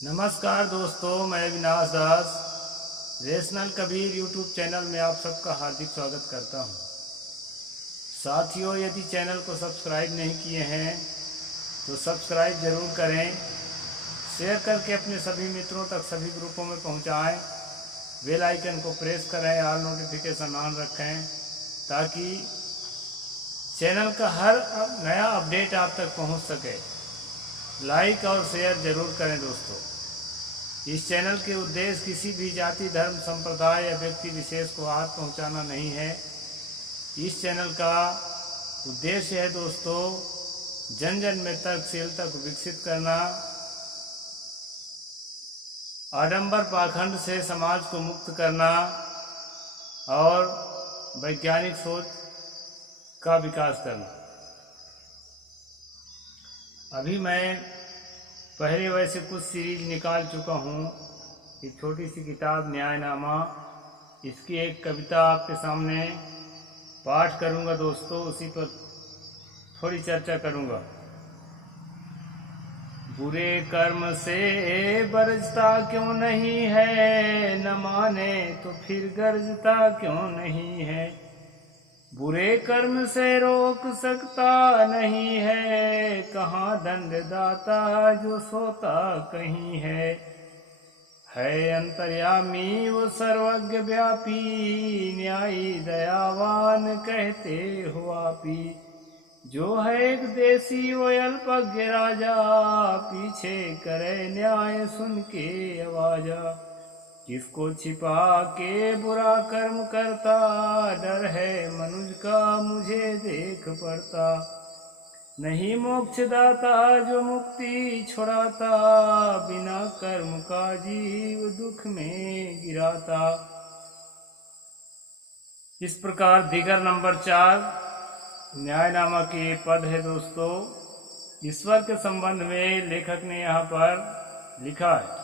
नमस्कार दोस्तों, मैं अविनाश दास रेशनल कबीर यूट्यूब चैनल में आप सबका हार्दिक स्वागत करता हूं। साथियों, यदि चैनल को सब्सक्राइब नहीं किए हैं तो सब्सक्राइब ज़रूर करें, शेयर करके अपने सभी मित्रों तक सभी ग्रुपों में पहुंचाएं, बेल आइकन को प्रेस करें, ऑल नोटिफिकेशन ऑन रखें ताकि चैनल का हर नया अपडेट आप तक पहुंच सके। लाइक और शेयर ज़रूर करें दोस्तों। इस चैनल के उद्देश्य किसी भी जाति, धर्म, संप्रदाय या व्यक्ति विशेष को हाथ पहुंचाना नहीं है। इस चैनल का उद्देश्य है दोस्तों जन जन में तर्कशीलता को विकसित करना, आडंबर पाखंड से समाज को मुक्त करना और वैज्ञानिक सोच का विकास करना। अभी मैं पहले वैसे कुछ सीरीज निकाल चुका हूँ। एक छोटी सी किताब न्यायनामा, इसकी एक कविता आपके सामने पाठ करूँगा दोस्तों, उसी पर थोड़ी चर्चा करूँगा। बुरे कर्म से बरजता क्यों नहीं है, न माने तो फिर गरजता क्यों नहीं है। बुरे कर्म से रोक सकता नहीं है, कहाँ दंडदाता जो सोता कहीं है अंतर्यामी वो सर्वज्ञ व्यापी, न्यायी दयावान कहते हो आपी। जो है एक देसी वो अल्पज्ञ राजा, पीछे करे न्याय सुन के आवाजा। जिसको छिपा के बुरा कर्म करता, डर है मनुज का मुझे देख पड़ता। नहीं मोक्ष दाता जो मुक्ति छुड़ाता, बिना कर्म का जीव दुख में गिराता। इस प्रकार दिगर नंबर 4 न्यायनामा के पद है दोस्तों। ईश्वर के संबंध में लेखक ने यहाँ पर लिखा है,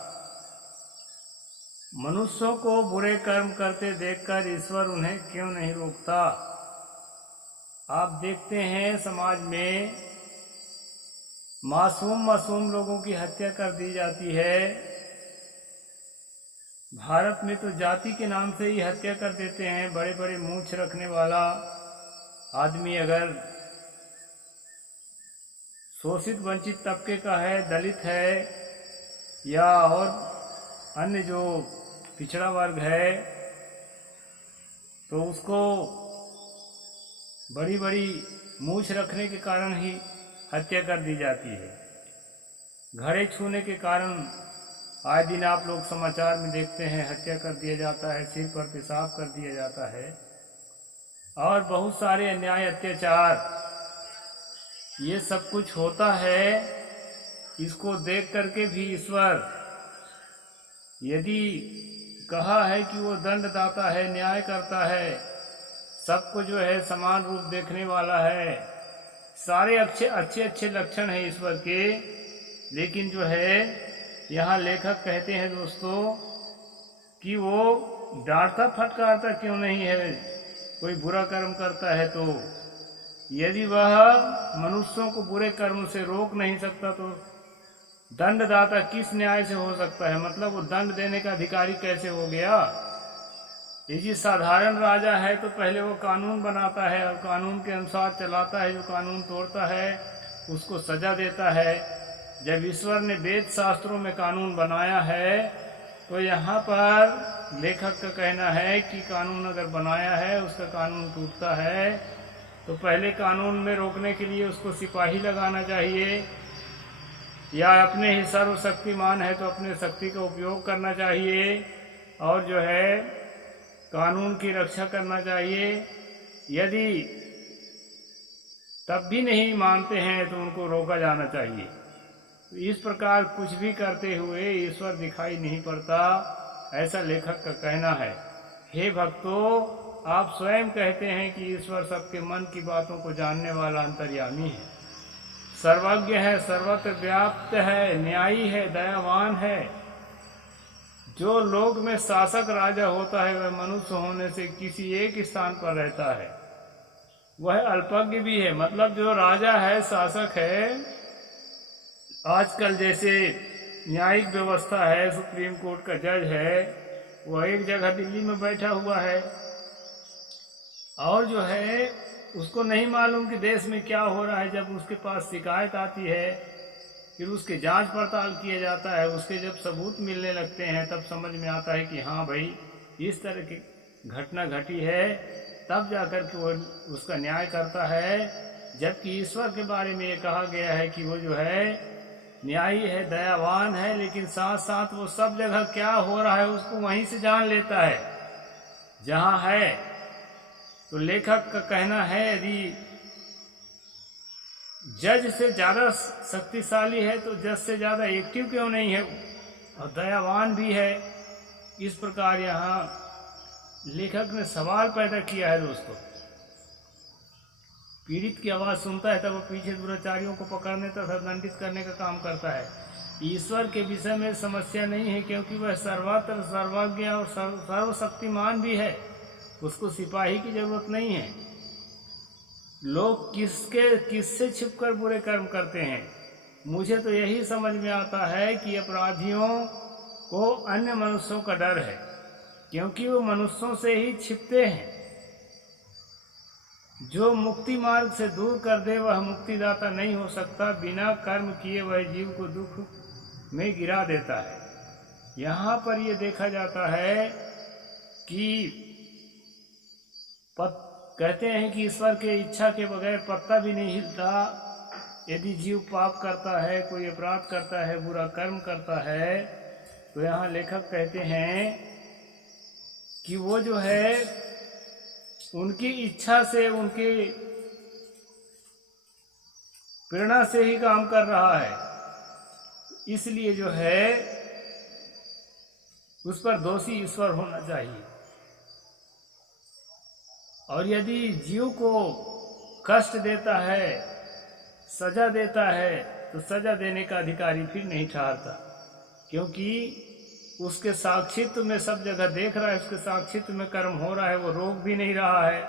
मनुष्यों को बुरे कर्म करते देखकर ईश्वर उन्हें क्यों नहीं रोकता। आप देखते हैं समाज में मासूम लोगों की हत्या कर दी जाती है। भारत में तो जाति के नाम से ही हत्या कर देते हैं। बड़े बड़े मूंछ रखने वाला आदमी अगर शोषित वंचित तबके का है, दलित है या और अन्य जो पिछड़ा वर्ग है, तो उसको बड़ी बड़ी मूंछ रखने के कारण ही हत्या कर दी जाती है। घड़े छूने के कारण आए दिन आप लोग समाचार में देखते हैं, हत्या कर दिया जाता है, सिर पर पेशाब कर दिया जाता है और बहुत सारे अन्याय अत्याचार, ये सब कुछ होता है। इसको देख करके भी ईश्वर यदि कहा है कि वो दंडदाता है, न्याय करता है, सबको जो है समान रूप देखने वाला है, सारे अच्छे लक्षण हैं ईश्वर के, लेकिन जो है यहाँ लेखक कहते हैं दोस्तों कि वो डांटता फटकारता क्यों नहीं है कोई बुरा कर्म करता है। तो यदि वह मनुष्यों को बुरे कर्म से रोक नहीं सकता तो दंडदाता किस न्याय से हो सकता है। मतलब वो दंड देने का अधिकारी कैसे हो गया। यदि साधारण राजा है तो पहले वो कानून बनाता है और कानून के अनुसार चलाता है। जो कानून तोड़ता है उसको सजा देता है। जब ईश्वर ने वेद शास्त्रों में कानून बनाया है तो यहाँ पर लेखक का कहना है कि कानून अगर बनाया है, उसका कानून टूटता है तो पहले कानून में रोकने के लिए उसको सिपाही लगाना चाहिए, या अपने ही सर्वशक्तिमान है तो अपने शक्ति का उपयोग करना चाहिए और जो है कानून की रक्षा करना चाहिए। यदि तब भी नहीं मानते हैं तो उनको रोका जाना चाहिए। तो इस प्रकार कुछ भी करते हुए ईश्वर दिखाई नहीं पड़ता, ऐसा लेखक का कहना है। हे भक्तों, आप स्वयं कहते हैं कि ईश्वर सबके मन की बातों को जानने वाला अंतर्यामी है, सर्वज्ञ है, सर्वत्र व्याप्त है, न्यायी है, दयावान है। जो लोक में शासक राजा होता है वह मनुष्य होने से किसी एक स्थान पर रहता है, वह अल्पज्ञ भी है। मतलब जो राजा है, शासक है, आजकल जैसे न्यायिक व्यवस्था है, सुप्रीम कोर्ट का जज है, वह एक जगह दिल्ली में बैठा हुआ है और जो है उसको नहीं मालूम कि देश में क्या हो रहा है। जब उसके पास शिकायत आती है, फिर उसकी जांच पड़ताल किया जाता है, उसके जब सबूत मिलने लगते हैं तब समझ में आता है कि हाँ भाई इस तरह की घटना घटी है, तब जाकर के वो उसका न्याय करता है। जबकि ईश्वर के बारे में ये कहा गया है कि वो जो है न्यायी है, दयावान है, लेकिन साथ साथ वो सब जगह क्या हो रहा है उसको वहीं से जान लेता है जहाँ है। तो लेखक का कहना है यदि जज से ज्यादा शक्तिशाली है तो जज से ज्यादा एक्टिव क्यों नहीं है, और दयावान भी है। इस प्रकार यहाँ लेखक ने सवाल पैदा किया है दोस्तों। पीड़ित की आवाज सुनता है तब वो पीछे दुराचारियों को पकड़ने तथा दंडित करने का काम करता है। ईश्वर के विषय में समस्या नहीं है क्योंकि वह सर्वत्र सर्वज्ञ और सर्वशक्तिमान भी है, उसको सिपाही की जरूरत नहीं है। लोग किससे छिपकर बुरे कर्म करते हैं। मुझे तो यही समझ में आता है कि अपराधियों को अन्य मनुष्यों का डर है क्योंकि वो मनुष्यों से ही छिपते हैं। जो मुक्ति मार्ग से दूर कर दे वह मुक्तिदाता नहीं हो सकता। बिना कर्म किए वह जीव को दुख में गिरा देता है। यहाँ पर यह देखा जाता है कि कहते हैं कि ईश्वर के इच्छा के बगैर पत्ता भी नहीं हिलता। यदि जीव पाप करता है, कोई अपराध करता है, बुरा कर्म करता है, तो यहाँ लेखक कहते हैं कि वो जो है उनकी इच्छा से, उनकी प्रेरणा से ही काम कर रहा है, इसलिए जो है उस पर दोषी ईश्वर होना चाहिए। और यदि जीव को कष्ट देता है, सजा देता है, तो सजा देने का अधिकारी फिर नहीं ठहरता क्योंकि उसके साक्षित्व में सब जगह देख रहा है, उसके साक्षित्व में कर्म हो रहा है, वो रोक भी नहीं रहा है।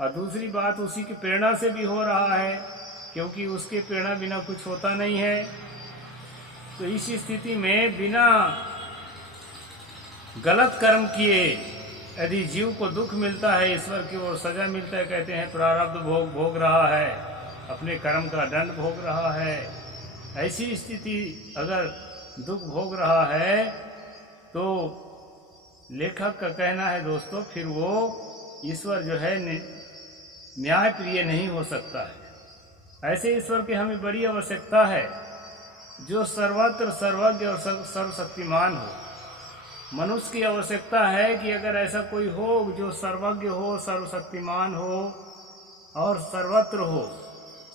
और दूसरी बात उसी की प्रेरणा से भी हो रहा है क्योंकि उसके प्रेरणा बिना कुछ होता नहीं है। तो इस स्थिति में बिना गलत कर्म किए यदि जीव को दुख मिलता है, ईश्वर की ओर सजा मिलता है, कहते हैं प्रारब्ध भोग रहा है, अपने कर्म का दंड भोग रहा है। ऐसी स्थिति अगर दुख भोग रहा है तो लेखक का कहना है दोस्तों फिर वो ईश्वर जो है न्याय प्रिय नहीं हो सकता है। ऐसे ईश्वर की हमें बड़ी आवश्यकता है जो सर्वत्र सर्वज्ञ और सर्वशक्तिमान हो। मनुष्य की आवश्यकता है कि अगर ऐसा कोई हो जो सर्वज्ञ हो, सर्वशक्तिमान हो और सर्वत्र हो,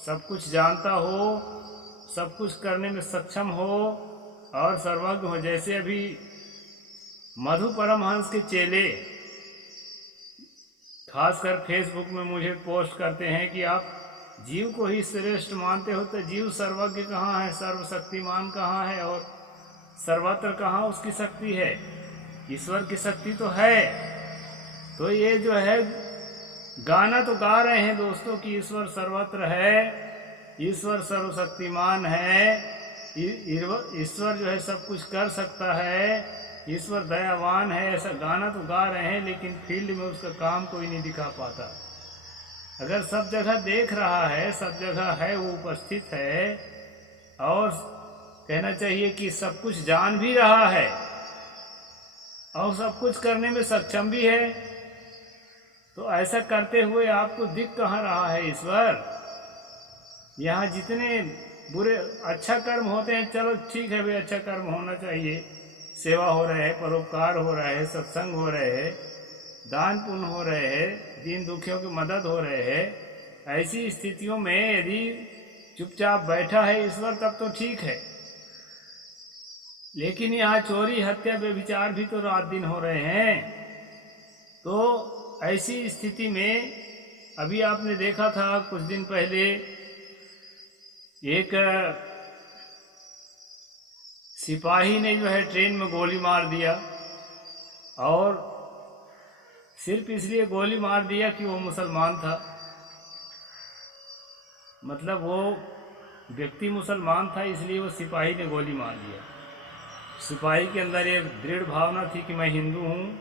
सब कुछ जानता हो, सब कुछ करने में सक्षम हो और सर्वज्ञ हो। जैसे अभी मधु परमहंस के चेले खासकर फेसबुक में मुझे पोस्ट करते हैं कि आप जीव को ही श्रेष्ठ मानते हो, तो जीव सर्वज्ञ कहाँ है, सर्वशक्तिमान कहाँ है और सर्वत्र कहाँ उसकी शक्ति है। ईश्वर की शक्ति तो है। तो ये जो है गाना तो गा रहे हैं दोस्तों कि ईश्वर सर्वत्र है, ईश्वर सर्वशक्तिमान है, ईश्वर जो है सब कुछ कर सकता है, ईश्वर दयावान है, ऐसा गाना तो गा रहे हैं, लेकिन फील्ड में उसका काम कोई नहीं दिखा पाता। अगर सब जगह देख रहा है, सब जगह है, वो उपस्थित है और कहना चाहिए कि सब कुछ जान भी रहा है और सब कुछ करने में सक्षम भी है, तो ऐसा करते हुए आपको दिख कहाँ रहा है ईश्वर। यहाँ जितने बुरे अच्छा कर्म होते हैं, चलो ठीक है भाई, अच्छा कर्म होना चाहिए, सेवा हो रहे है, परोपकार हो रहा है, सत्संग हो रहे है, दान पुण्य हो रहे हैं, दीन दुखियों की मदद हो रहे हैं। ऐसी स्थितियों में यदि चुपचाप बैठा है ईश्वर तब तो ठीक है, लेकिन यहाँ चोरी हत्या व्यभिचार भी तो रात दिन हो रहे हैं। तो ऐसी स्थिति में अभी आपने देखा था कुछ दिन पहले एक सिपाही ने जो है ट्रेन में गोली मार दिया, और सिर्फ इसलिए गोली मार दिया कि वो मुसलमान था। मतलब वो व्यक्ति मुसलमान था इसलिए वो सिपाही ने गोली मार दिया। सिपाही के अंदर ये दृढ़ भावना थी कि मैं हिंदू हूँ,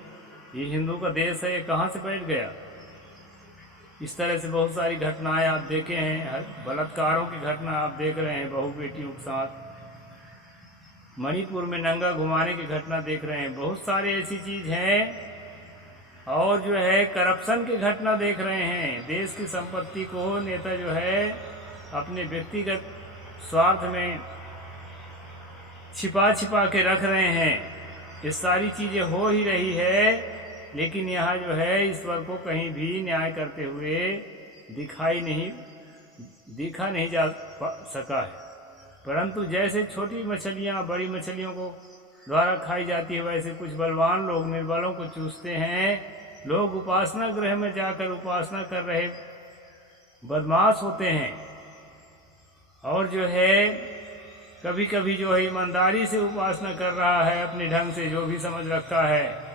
ये हिंदू का देश है, ये कहाँ से बैठ गया। इस तरह से बहुत सारी घटनाएं आप देखे हैं, बलात्कारों की घटना आप देख रहे हैं, बहू बेटियों के साथ, मणिपुर में नंगा घुमाने की घटना देख रहे हैं, बहुत सारी ऐसी चीज हैं। और जो है करप्शन की घटना देख रहे हैं, देश की संपत्ति को नेता जो है अपने व्यक्तिगत स्वार्थ में छिपा छिपा के रख रहे हैं। ये सारी चीजें हो ही रही है, लेकिन यहाँ जो है ईश्वर को कहीं भी न्याय करते हुए दिखा नहीं जा सका है। परंतु जैसे छोटी मछलियाँ बड़ी मछलियों को द्वारा खाई जाती है, वैसे कुछ बलवान लोग निर्बलों को चूसते हैं। लोग उपासना गृह में जाकर उपासना कर रहे बदमाश होते हैं, और जो है कभी कभी जो है ईमानदारी से उपासना कर रहा है, अपने ढंग से जो भी समझ रखा है,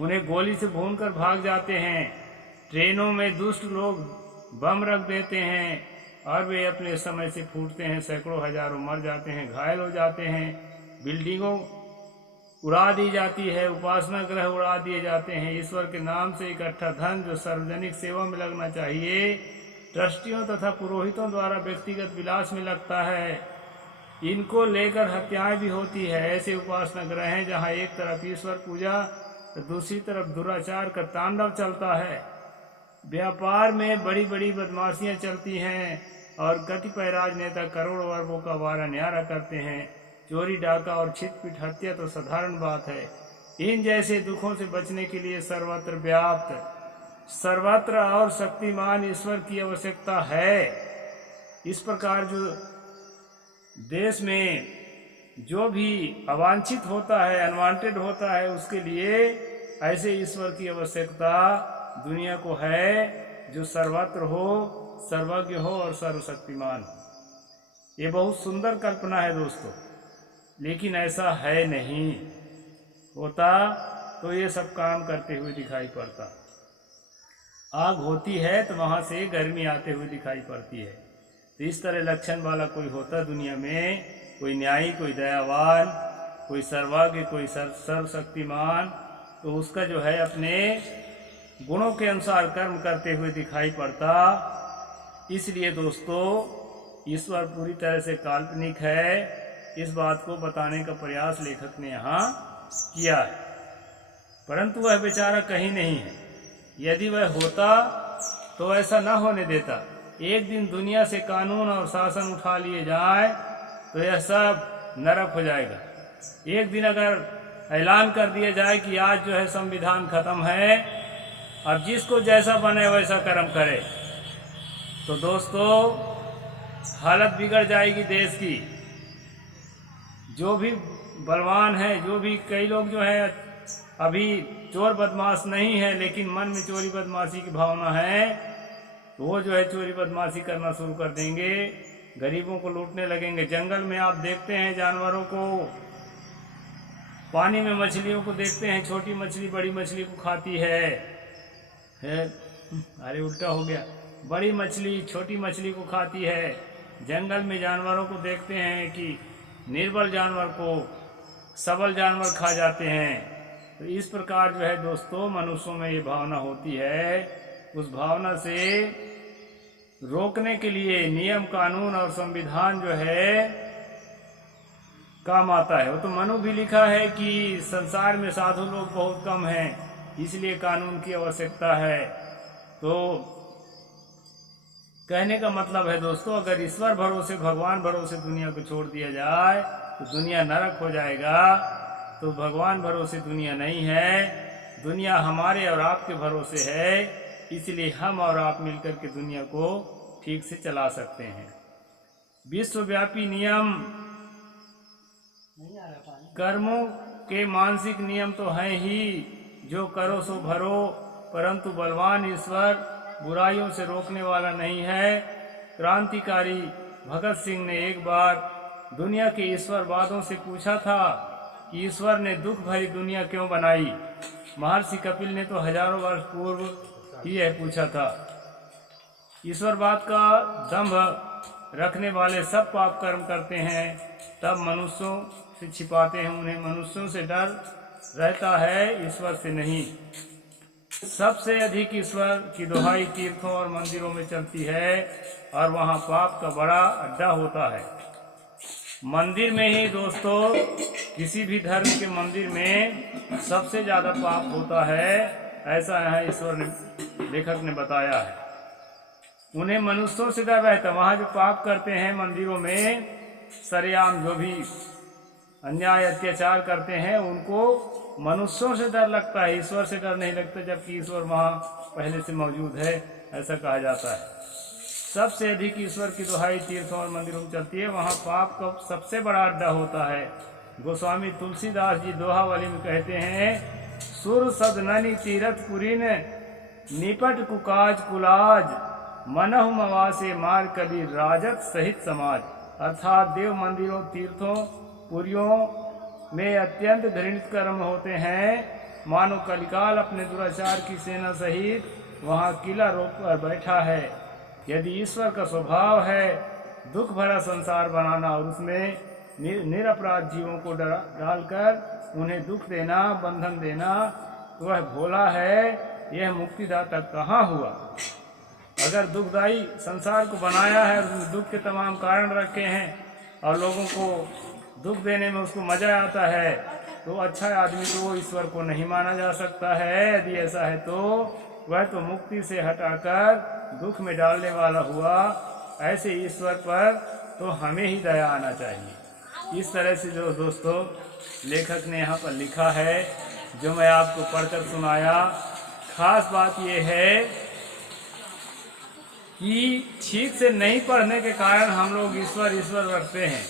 उन्हें गोली से भूनकर भाग जाते हैं। ट्रेनों में दुष्ट लोग बम रख देते हैं और वे अपने समय से फूटते हैं, सैकड़ों हजारों मर जाते हैं, घायल हो जाते हैं, बिल्डिंगों उड़ा दी जाती है, उपासना गृह उड़ा दिए जाते हैं। ईश्वर के नाम से इकट्ठा धन जो सार्वजनिक सेवा में लगना चाहिए, ट्रस्टियों तथा पुरोहितों द्वारा व्यक्तिगत विलास में लगता है। इनको लेकर हत्याएं भी होती है। ऐसे उपासना गृह हैं जहाँ एक तरफ ईश्वर पूजा तो दूसरी तरफ दुराचार का तांडव चलता है। व्यापार में बड़ी बड़ी बदमाशियां चलती हैं और कतिपय राजनेता करोड़ों अरबों का वारा न्यारा करते हैं। चोरी डाका और छिटपिट हत्या तो साधारण बात है। इन जैसे दुखों से बचने के लिए सर्वत्र व्याप्त सर्वत्र और शक्तिमान ईश्वर की आवश्यकता है। इस प्रकार जो देश में जो भी अवांछित होता है, अनवांटेड होता है, उसके लिए ऐसे ईश्वर की आवश्यकता दुनिया को है, जो सर्वत्र हो, सर्वज्ञ हो और सर्वशक्तिमान हो। ये बहुत सुंदर कल्पना है दोस्तों, लेकिन ऐसा है नहीं। होता तो ये सब काम करते हुए दिखाई पड़ता। आग होती है तो वहां से गर्मी आते हुए दिखाई पड़ती है। तो इस तरह लक्षण वाला कोई होता दुनिया में, कोई न्यायी, कोई दयावान, कोई सर्वज्ञ, कोई सर्वशक्तिमान, तो उसका जो है अपने गुणों के अनुसार कर्म करते हुए दिखाई पड़ता। इसलिए दोस्तों ईश्वर पूरी तरह से काल्पनिक है, इस बात को बताने का प्रयास लेखक ने यहाँ किया है। परंतु वह बेचारा कहीं नहीं है। यदि वह होता तो ऐसा न होने देता। एक दिन दुनिया से कानून और शासन उठा लिए जाए तो यह सब नरक हो जाएगा। एक दिन अगर ऐलान कर दिया जाए कि आज जो है संविधान खत्म है, अब जिसको जैसा बने वैसा कर्म करे, तो दोस्तों हालत बिगड़ जाएगी देश की। जो भी बलवान है, जो भी कई लोग जो है अभी चोर बदमाश नहीं है, लेकिन मन में चोरी बदमाशी की भावना है, तो वो जो है चोरी बदमाशी करना शुरू कर देंगे, गरीबों को लूटने लगेंगे। जंगल में आप देखते हैं जानवरों को, पानी में मछलियों को देखते हैं, छोटी मछली बड़ी मछली को खाती है। अरे उल्टा हो गया, बड़ी मछली छोटी मछली को खाती है। जंगल में जानवरों को देखते हैं कि निर्बल जानवर को सबल जानवर खा जाते हैं। तो इस प्रकार जो है दोस्तों मनुष्यों में ये भावना होती है। उस भावना से रोकने के लिए नियम, कानून और संविधान जो है काम आता है। वो तो मनु भी लिखा है कि संसार में साधु लोग बहुत कम हैं, इसलिए कानून की आवश्यकता है। तो कहने का मतलब है दोस्तों, अगर ईश्वर भरोसे, भगवान भरोसे दुनिया को छोड़ दिया जाए तो दुनिया नरक हो जाएगा। तो भगवान भरोसे दुनिया नहीं है, दुनिया हमारे और आपके भरोसे है। इसलिए हम और आप मिलकर के दुनिया को ठीक से चला सकते हैं। विश्वव्यापी नियम, कर्मों के मानसिक नियम तो हैं ही, जो करो सो भरो, परंतु बलवान ईश्वर बुराइयों से रोकने वाला नहीं है। क्रांतिकारी भगत सिंह ने एक बार दुनिया के ईश्वरवादों से पूछा था कि ईश्वर ने दुख भरी दुनिया क्यों बनाई। महर्षि कपिल ने तो हजारों वर्ष पूर्व ही यह पूछा था। ईश्वरवाद का दंभ रखने वाले सब पाप कर्म करते हैं, तब मनुष्यों से छिपाते हैं, उन्हें मनुष्यों से डर रहता है, ईश्वर से नहीं। सबसे अधिक ईश्वर की दुहाई तीर्थों और मंदिरों में चलती है और वहाँ पाप का बड़ा अड्डा होता है। मंदिर में ही दोस्तों, किसी भी धर्म के मंदिर में सबसे ज़्यादा पाप होता है, ऐसा यहाँ ईश्वर ने, लेखक ने बताया है। उन्हें मनुष्यों से डर रहता है। वहाँ जो पाप करते हैं मंदिरों में, सरेआम जो भी अन्याय अत्याचार करते हैं, उनको मनुष्यों से डर लगता है, ईश्वर से डर नहीं लगता, जबकि ईश्वर वहाँ पहले से मौजूद है, ऐसा कहा जाता है। सबसे अधिक ईश्वर की दुहाई तीर्थों और मंदिरों में चलती है, वहाँ पाप का सबसे बड़ा अड्डा होता है। गोस्वामी तुलसीदास जी दोहावली में कहते हैं, सुर सदननि तीरथ पुरीन निपट कुकाज कुलाज मनहु मवासे मार कबीर राजत सहित समाज। अर्थात देव मंदिरों, तीर्थों, पुरियों में अत्यंत घृणित कर्म होते हैं, मानो कलिकाल अपने दुराचार की सेना सहित वहाँ किला रोक कर बैठा है। यदि ईश्वर का स्वभाव है दुख भरा संसार बनाना और उसमें निरपराध जीवों को डालकर उन्हें दुख देना, बंधन देना, तो वह भोला है, यह मुक्तिदाता कहाँ हुआ। अगर दुखदायी संसार को बनाया है और उसमें दुख के तमाम कारण रखे हैं और लोगों को दुख देने में उसको मजा आता है, तो अच्छा आदमी तो वो ईश्वर को नहीं माना जा सकता है। यदि ऐसा है तो वह तो मुक्ति से हटाकर दुख में डालने वाला हुआ। ऐसे ईश्वर पर तो हमें ही दया आना चाहिए। इस तरह से जो दोस्तों लेखक ने यहाँ पर लिखा है, जो मैं आपको पढ़कर सुनाया, खास बात यह है कि ठीक से नहीं पढ़ने के कारण हम लोग ईश्वर ईश्वर रखते हैं।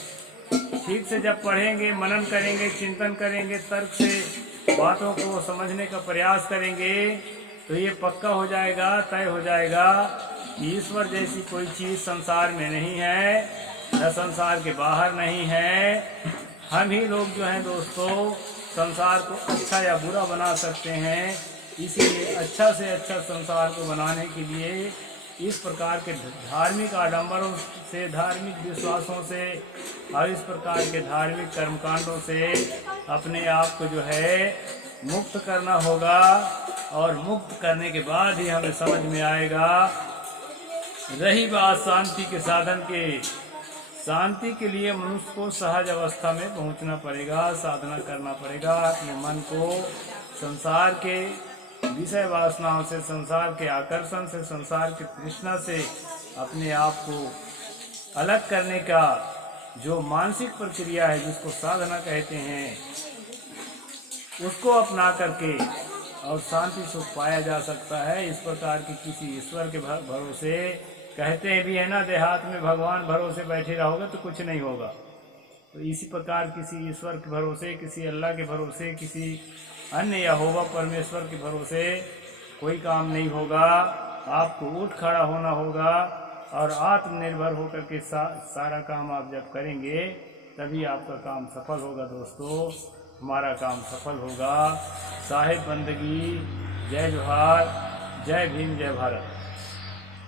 ठीक से जब पढ़ेंगे, मनन करेंगे, चिंतन करेंगे, तर्क से बातों को समझने का प्रयास करेंगे, तो ये पक्का हो जाएगा, तय हो जाएगा कि ईश्वर जैसी कोई चीज़ संसार में नहीं है, न संसार के बाहर नहीं है। हम ही लोग जो हैं दोस्तों संसार को अच्छा या बुरा बना सकते हैं। इसीलिए अच्छा से अच्छा संसार को बनाने के लिए इस प्रकार के धार्मिक आडंबरों से, धार्मिक विश्वासों से और इस प्रकार के धार्मिक कर्मकांडों से अपने आप को जो है मुक्त करना होगा। और मुक्त करने के बाद ही हमें समझ में आएगा। रही बात शांति के साधन के, शांति के लिए मनुष्य को सहज अवस्था में पहुंचना पड़ेगा, साधना करना पड़ेगा। अपने मन को संसार के विषय वासनाओं से, संसार के आकर्षण से, संसार की तृष्णा से अपने आप को अलग करने का जो मानसिक प्रक्रिया है, जिसको साधना कहते हैं, उसको अपना करके और शांति सुख पाया जा सकता है। इस प्रकार की किसी ईश्वर के भरोसे, कहते हैं भी है ना, देहात में भगवान भरोसे बैठे रहोगे तो कुछ नहीं होगा। तो इसी प्रकार किसी ईश्वर के भरोसे, किसी अल्लाह के भरोसे, किसी अन्य यहोवा परमेश्वर के भरोसे कोई काम नहीं होगा। आपको उठ खड़ा होना होगा और आत्मनिर्भर होकर के सारा काम आप जब करेंगे तभी आपका काम सफल होगा। दोस्तों हमारा काम सफल होगा। साहिब बंदगी। जय जोहार, जय भीम, जय भारत।